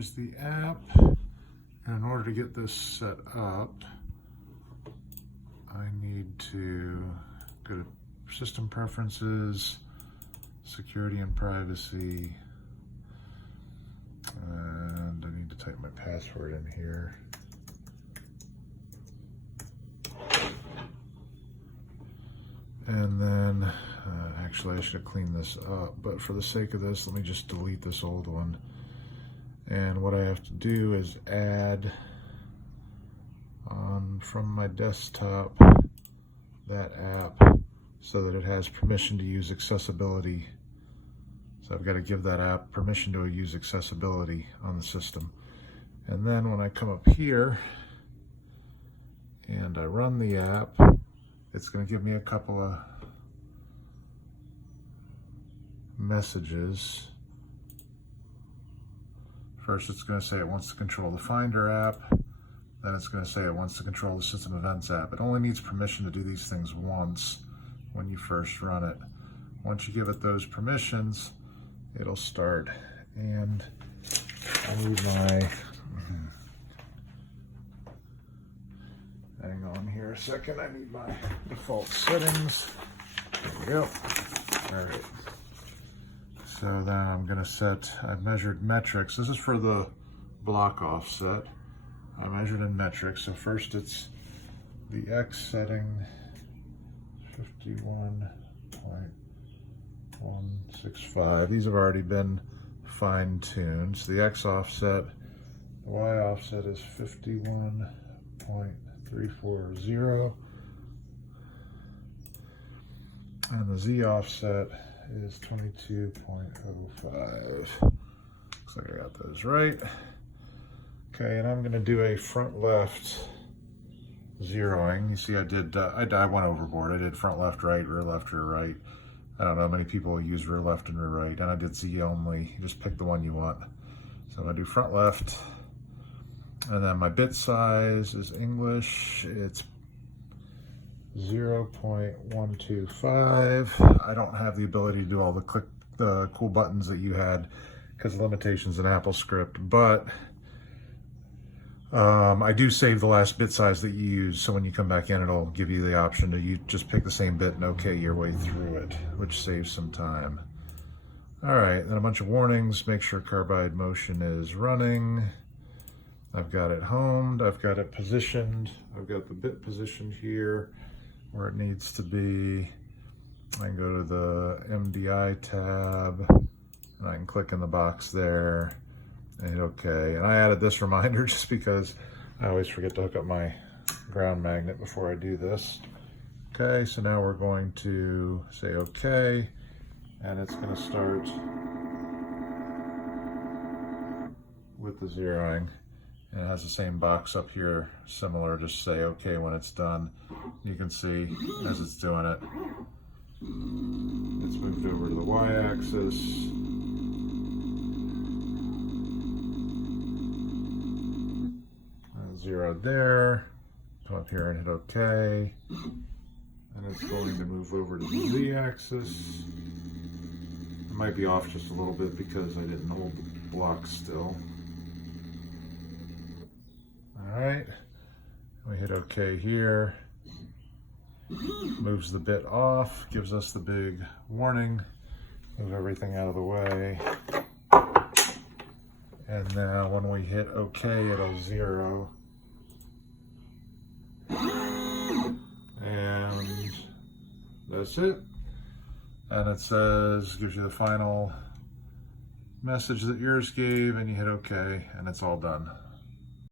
Here's the app. And in order to get this set up, I need to go to System Preferences, Security and Privacy, and I need to type my password in here. And then, actually I should have cleaned this up, but for the sake of this, let me just delete this old one. And what I have to do is add from my desktop that app so that it has permission to use accessibility. So I've got to give that app permission to use accessibility on the system. And then when I come up here and I run the app, it's going to give me a couple of messages. First, it's going to say it wants to control the Finder app. Then it's going to say it wants to control the System Events app. It only needs permission to do these things once when you first run it. Once you give it those permissions, it'll start. And I need my, hang on here a second, I need my default settings. There we go. All right. So then I'm going to set, I've measured metrics. This is for the block offset. I measured in metrics. So first it's the X setting, 51.165. These have already been fine-tuned. So the X offset, the Y offset is 51.340. And the Z offset is 22.05. Looks like I got those right. Okay, and I'm going to do a front left zeroing. You see I went overboard. I did front left, right, rear left, rear right. I don't know, many people use rear left and rear right, and I did Z only. You just pick the one you want. So I'm going to do front left, and then my bit size is English. It's 0.125. I don't have the ability to do all the cool buttons that you had because of limitations in AppleScript, but I do save the last bit size that you use, so when you come back in, it'll give you the option to just pick the same bit and OK your way through it, which saves some time. All right, then a bunch of warnings. Make sure carbide motion is running. I've got it homed. I've got it positioned. I've got the bit positioned here where it needs to be. I can go to the MDI tab and I can click in the box there and hit OK. And I added this reminder just because I always forget to hook up my ground magnet before I do this. Okay, so now we're going to say OK, and it's going to start with the zeroing. And it has the same box up here, similar, just say OK when it's done. You can see as it's doing it, it's moved over to the Y-axis. Zeroed there, come up here and hit OK. And it's going to move over to the Z-axis. It might be off just a little bit because I didn't hold the block still. All right, we hit OK here. Moves the bit off, gives us the big warning. Move everything out of the way. And now when we hit OK, it'll zero. And that's it. And it says, gives you the final message that yours gave, and you hit OK, and it's all done.